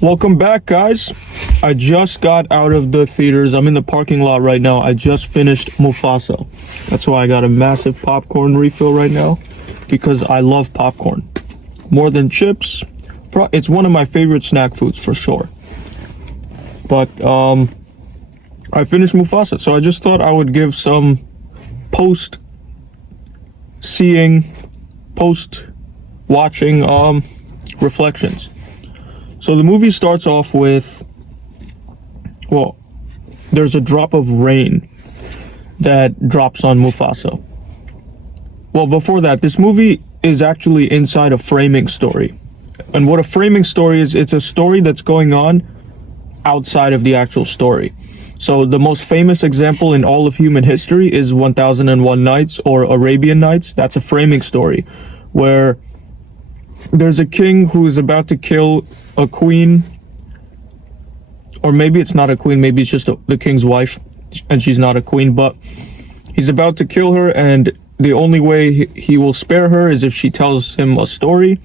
Welcome back, guys. I just got out of the theaters. I'm in the parking lot right now. I just finished Mufasa. That's why I got a massive popcorn refill right now, because I love popcorn more than chips. It's one of my favorite snack foods for sure. But I finished Mufasa, so I just thought I would give some post-watching reflections. So the movie starts off with, well, there's a drop of rain that drops on Mufasa. Well, before that, this movie is actually inside a framing story. And what a framing story is, it's a story that's going on outside of the actual story. So the most famous example in all of human history is 1001 Nights or Arabian Nights. That's a framing story where there's a king who is about to kill a queen, or maybe it's not a queen, maybe it's just the king's wife and she's not a queen, but he's about to kill her, and the only way he will spare her is if she tells him a story.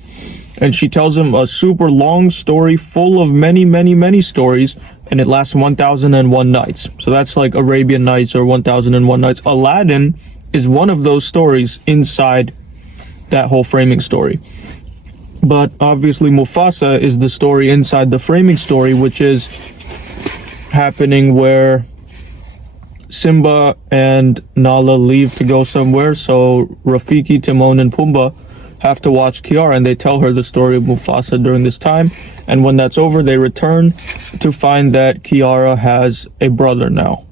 And she tells him a super long story full of many stories, and it lasts 1001 nights. So that's like Arabian Nights or 1001 Nights. Aladdin is one of those stories inside that whole framing story. But obviously Mufasa is the story inside the framing story, which is happening where Simba and Nala leave to go somewhere. So Rafiki, Timon, and Pumbaa have to watch Kiara, and they tell her the story of Mufasa during this time. And when that's over, they return to find that Kiara has a brother now.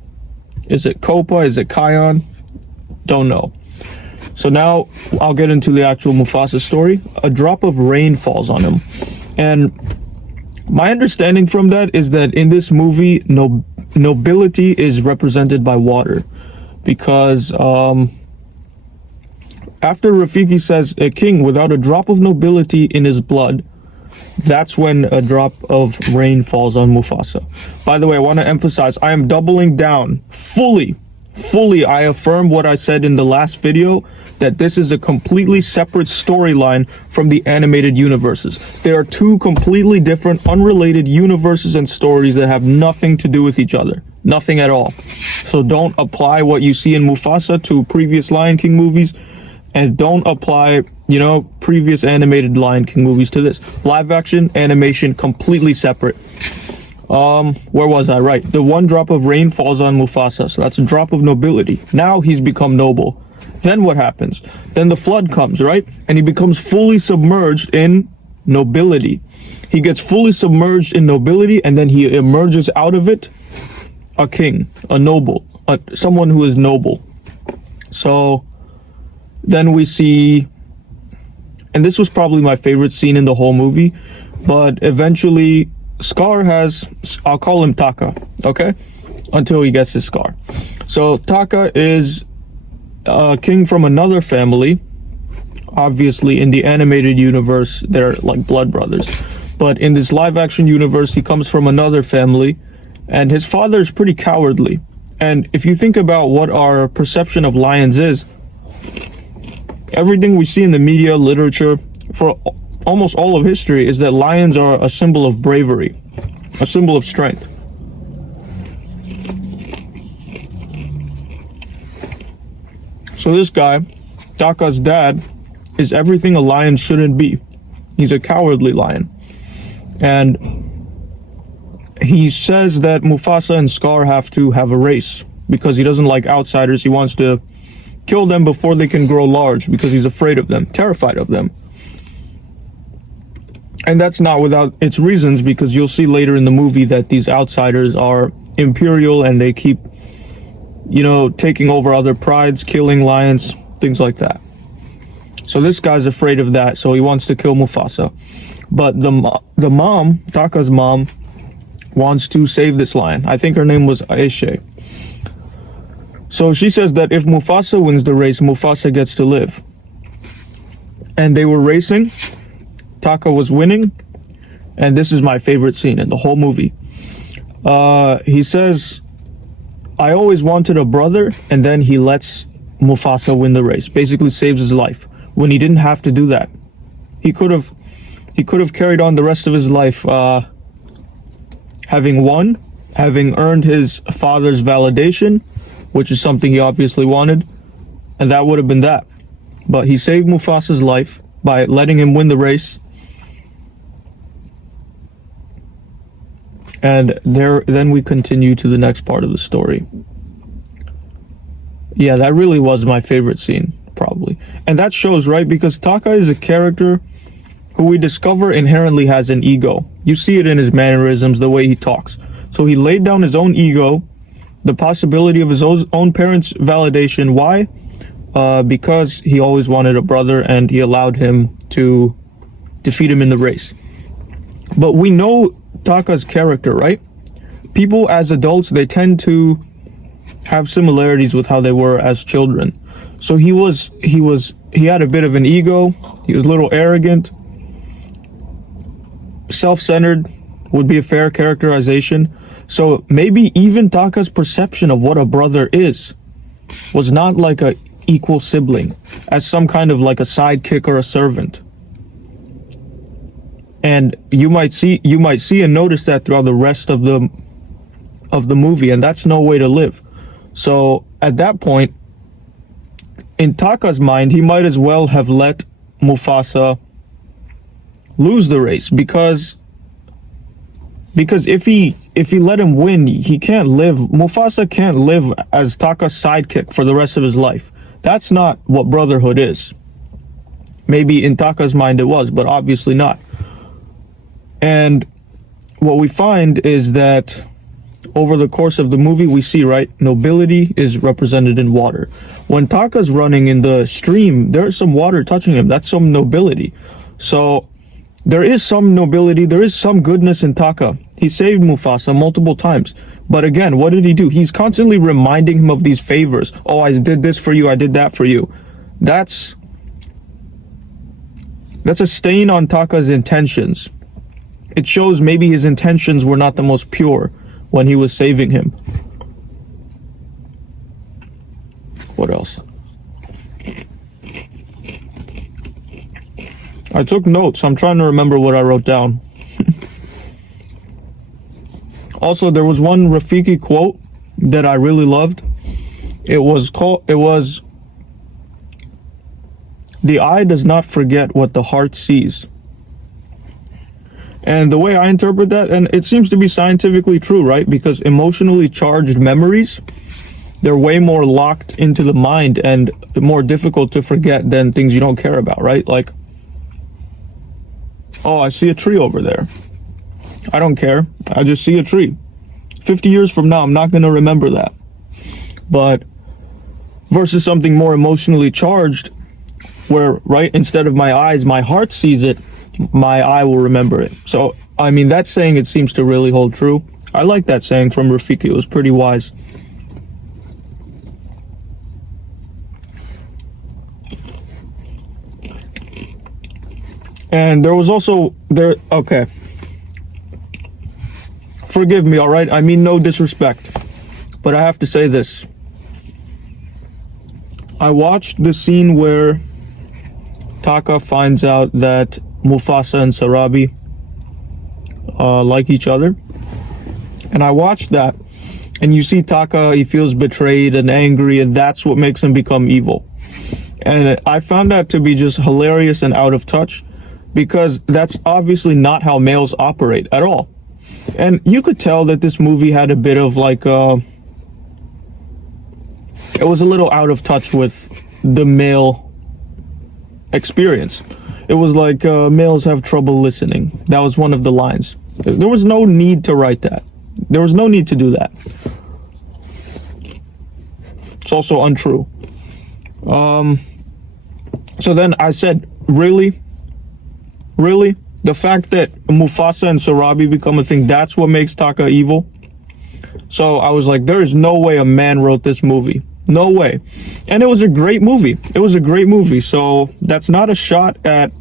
Is it Kopa? Is it Kion? Don't know. So now I'll get into the actual Mufasa story. A drop of rain falls on him. And my understanding from that is that in this movie, nobility is represented by water. Because after Rafiki says a king without a drop of nobility in his blood, that's when a drop of rain falls on Mufasa. By the way, I want to emphasize, I am doubling down fully. I affirm what I said in the last video, that this is a completely separate storyline from the animated universes. There are two completely different, unrelated universes and stories that have nothing to do with each other. Nothing at all. So don't apply what you see in Mufasa to previous Lion King movies, and don't apply, previous animated Lion King movies to this. Live action, animation, completely separate. Where was I? Right. The one drop of rain falls on Mufasa. So that's a drop of nobility. Now he's become noble. Then what happens? Then the flood comes, right? And he becomes fully submerged in nobility. He gets fully submerged in nobility, and then he emerges out of it a king, a noble, someone who is noble. So then we see, and this was probably my favorite scene in the whole movie, but eventually Scar has, I'll call him Taka, okay? Until he gets his scar. So Taka is a king from another family. Obviously, in the animated universe, they're like blood brothers. But in this live action universe, he comes from another family, and his father is pretty cowardly. And if you think about what our perception of lions is, everything we see in the media, literature, for almost all of history, is that lions are a symbol of bravery, a symbol of strength. So this guy, Taka's dad, is everything a lion shouldn't be. He's a cowardly lion. And he says that Mufasa and Scar have to have a race because he doesn't like outsiders. He wants to kill them before they can grow large because he's afraid of them, terrified of them. And that's not without its reasons, because you'll see later in the movie that these outsiders are imperial and they keep, taking over other prides, killing lions, things like that. So this guy's afraid of that, so he wants to kill Mufasa. But the mom, Taka's mom, wants to save this lion. I think her name was Aisha. So she says that if Mufasa wins the race, Mufasa gets to live. And they were racing. Taka was winning. And this is my favorite scene in the whole movie. He says, I always wanted a brother, and then he lets Mufasa win the race. Basically saves his life when he didn't have to do that. He could have carried on the rest of his life having won, having earned his father's validation, which is something he obviously wanted, and that would have been that. But he saved Mufasa's life by letting him win the race. And then we continue to the next part of the story. Yeah, that really was my favorite scene, probably. And that shows, right? Because Taka is a character who we discover inherently has an ego. You see it in his mannerisms, the way he talks. So he laid down his own ego, the possibility of his own parents' validation. Why? Because he always wanted a brother and he allowed him to defeat him in the race. But we know Taka's character, right? People as adults, they tend to have similarities with how they were as children. So he had a bit of an ego. He was a little arrogant, self-centered would be a fair characterization. So maybe even Taka's perception of what a brother is was not like a equal sibling, as some kind of like a sidekick or a servant. And you might see and notice that throughout the rest of the movie, and that's no way to live. So at that point, in Taka's mind, he might as well have let Mufasa lose the race, because if he let him win, he can't live. Mufasa can't live as Taka's sidekick for the rest of his life. That's not what brotherhood is. Maybe in Taka's mind it was, but obviously not. And what we find is that over the course of the movie, we see, right, nobility is represented in water. When Taka's running in the stream, there's some water touching him. That's some nobility. So there is some nobility, there is some goodness in Taka. He saved Mufasa multiple times. But again, what did he do? He's constantly reminding him of these favors. Oh, I did this for you, I did that for you. That's a stain on Taka's intentions. It shows maybe his intentions were not the most pure when he was saving him. What else? I took notes. I'm trying to remember what I wrote down. Also, there was one Rafiki quote that I really loved. It was, "The eye does not forget what the heart sees." And the way I interpret that, and it seems to be scientifically true, right? Because emotionally charged memories, they're way more locked into the mind and more difficult to forget than things you don't care about, right? Like, oh, I see a tree over there. I don't care. I just see a tree. 50 years from now, I'm not going to remember that. But versus something more emotionally charged, where, right, instead of my eyes, my heart sees it, my eye will remember it. So, I mean, that saying, it seems to really hold true. I like that saying from Rafiki. It was pretty wise. And there was also, okay. Forgive me, all right? I mean no disrespect. But I have to say this. I watched the scene where Taka finds out that Mufasa and Sarabi like each other. And I watched that. And you see Taka, he feels betrayed and angry, and that's what makes him become evil. And I found that to be just hilarious and out of touch, because that's obviously not how males operate at all. And you could tell that this movie had a bit of like it was a little out of touch with the male experience. It was like males have trouble listening. That was one of the lines. There was no need to write that. There was no need to do that. It's also untrue. So then I said, really? Really? The fact that Mufasa and Sarabi become a thing, that's what makes Taka evil? So I was like, there is no way a man wrote this movie. No way. And it was a great movie. It was a great movie. So that's not a shot at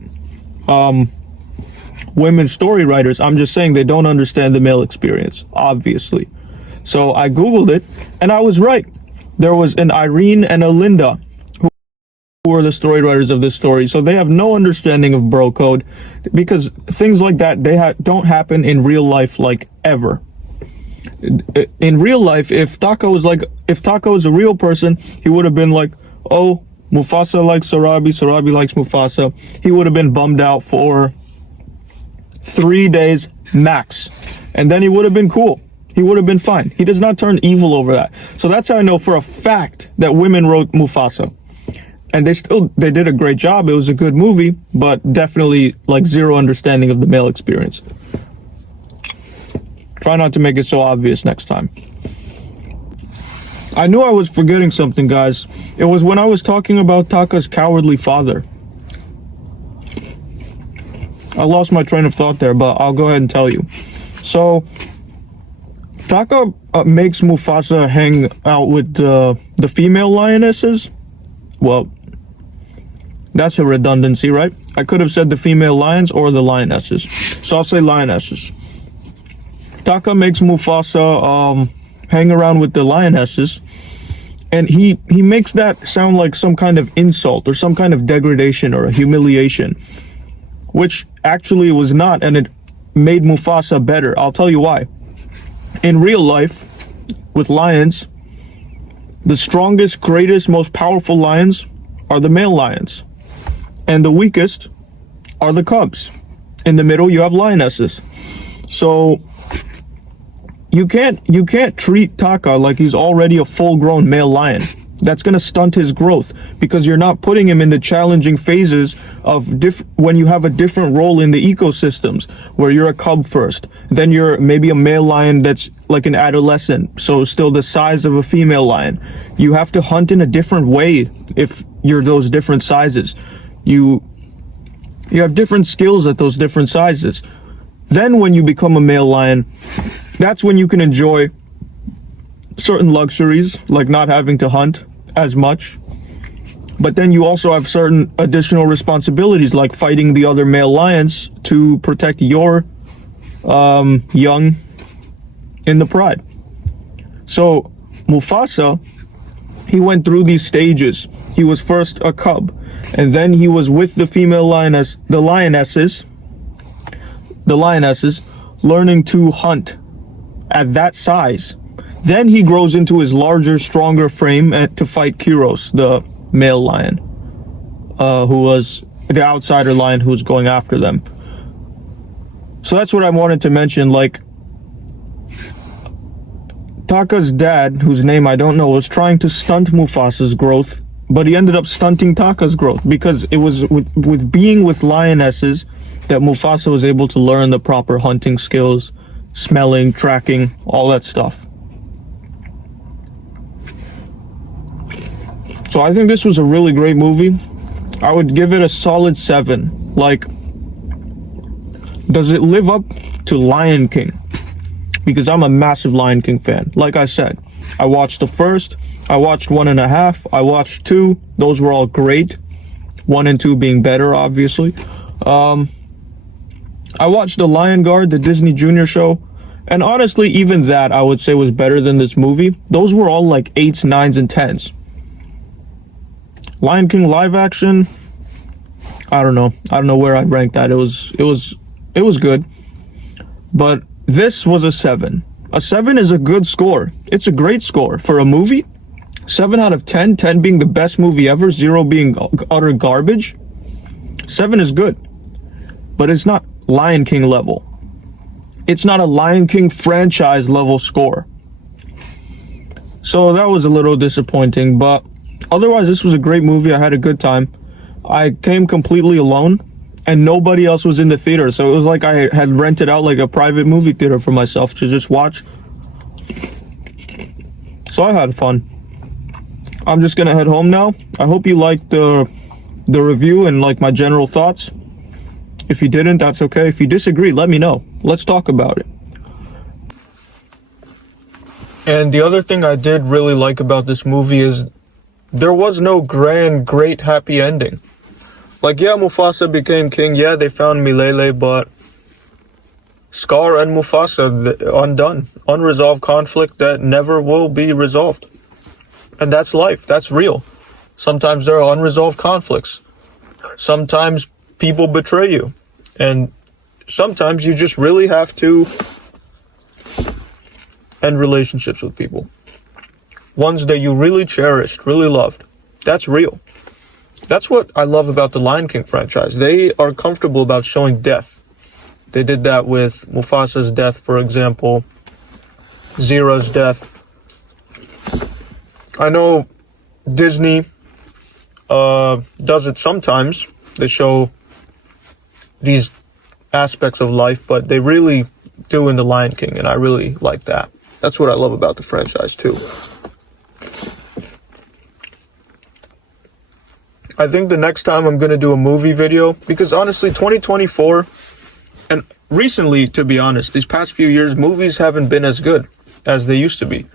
women story writers. I'm just saying they don't understand the male experience, obviously. So I Googled it, and I was right. There was an Irene and a Linda who are the story writers of this story. So they have no understanding of bro code, because things like that, don't happen in real life, like ever. In real life, if Taka was a real person, he would have been like, oh, Mufasa likes Sarabi, Sarabi likes Mufasa. He would have been bummed out for 3 days max. And then he would have been cool. He would have been fine. He does not turn evil over that. So that's how I know for a fact that women wrote Mufasa. And they did a great job. It was a good movie, but definitely like zero understanding of the male experience. Try not to make it so obvious next time. I knew I was forgetting something, guys. It was when I was talking about Taka's cowardly father. I lost my train of thought there, but I'll go ahead and tell you. So, Taka makes Mufasa hang out with the female lionesses. Well, that's a redundancy, right? I could have said the female lions or the lionesses. So I'll say lionesses. Taka makes Mufasa hang around with the lionesses, and he makes that sound like some kind of insult or some kind of degradation or a humiliation, which actually it was not, and it made Mufasa better. I'll tell you why. In real life, with lions, the strongest, greatest, most powerful lions are the male lions, and the weakest are the cubs. In the middle, you have lionesses. So you can't treat Taka like he's already a full-grown male lion. That's going to stunt his growth because you're not putting him in the challenging phases of when you have a different role in the ecosystems, where you're a cub first, then you're maybe a male lion that's like an adolescent, so still the size of a female lion. You have to hunt in a different way if you're those different sizes. You have different skills at those different sizes. Then when you become a male lion, that's when you can enjoy certain luxuries, like not having to hunt as much. But then you also have certain additional responsibilities, like fighting the other male lions to protect your young in the pride. So Mufasa, he went through these stages. He was first a cub, and then he was with the female lionesses, learning to hunt at that size. Then he grows into his larger, stronger frame to fight Kiros, the male lion, who was the outsider lion who was going after them. So that's what I wanted to mention. Like, Taka's dad, whose name I don't know, was trying to stunt Mufasa's growth, but he ended up stunting Taka's growth because it was with being with lionesses that Mufasa was able to learn the proper hunting skills, smelling, tracking, all that stuff. So I think this was a really great movie. I would give it a solid 7. Like, does it live up to Lion King? Because I'm a massive Lion King fan. Like I said, I watched the first, I watched 1.5, I watched 2. Those were all great. 1 and 2 being better, obviously. I watched The Lion Guard, the Disney Junior show, and honestly, even that I would say was better than this movie. Those were all like 8s, 9s, and 10s. Lion King live action, I don't know where I'd rank that. It was good, but this was a 7. A 7 is a good score. It's a great score for a movie. 7 out of 10, 10 being the best movie ever, 0 being utter garbage. 7 is good, but it's not Lion King level. It's not a Lion King franchise level score. So that was a little disappointing, but otherwise this was a great movie. I had a good time. I came completely alone and nobody else was in the theater, so it was like I had rented out like a private movie theater for myself to just watch. So I had fun. I'm just gonna head home now. I hope you liked the review and like my general thoughts. If you didn't, that's okay. If you disagree, let me know. Let's talk about it. And the other thing I did really like about this movie is there was no grand, great, happy ending. Like, yeah, Mufasa became king. Yeah, they found Milele, but Scar and Mufasa, undone. Unresolved conflict that never will be resolved. And that's life. That's real. Sometimes there are unresolved conflicts. Sometimes people betray you. And sometimes you just really have to end relationships with people. Ones that you really cherished, really loved. That's real. That's what I love about the Lion King franchise. They are comfortable about showing death. They did that with Mufasa's death, for example, Zira's death. I know Disney does it sometimes. They show these aspects of life, but they really do in the Lion King, and I really like that. That's what I love about the franchise too. I think the next time I'm going to do a movie video, because honestly 2024, and recently, to be honest, these past few years, movies haven't been as good as they used to be.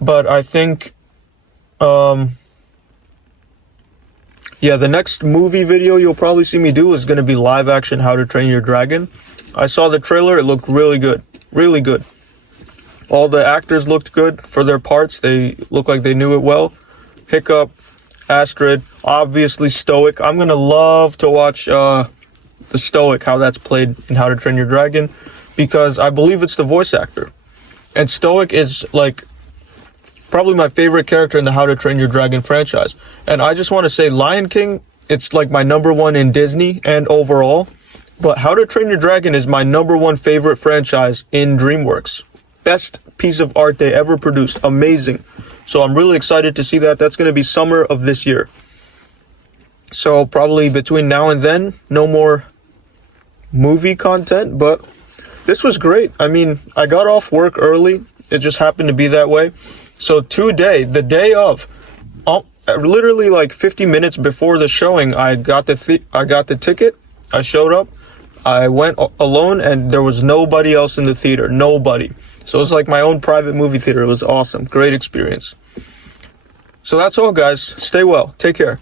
But I think, the next movie video you'll probably see me do is going to be live action How to Train Your Dragon. I saw the trailer, it looked really good. Really good. All the actors looked good for their parts. They looked like they knew it well. Hiccup, Astrid, obviously Stoic. I'm going to love to watch the Stoic, how that's played in How to Train Your Dragon, because I believe it's the voice actor. And Stoic is like probably my favorite character in the How to Train Your Dragon franchise. And I just want to say Lion King, it's like my number one in Disney and overall. But How to Train Your Dragon is my number one favorite franchise in DreamWorks. Best piece of art they ever produced. Amazing. So I'm really excited to see that. That's going to be summer of this year. So probably between now and then, no more movie content, but this was great. I mean, I got off work early. It just happened to be that way. So today, the day of, literally like 50 minutes before the showing, I got the ticket. I showed up. I went alone, and there was nobody else in the theater. Nobody. So it was like my own private movie theater. It was awesome. Great experience. So that's all, guys. Stay well. Take care.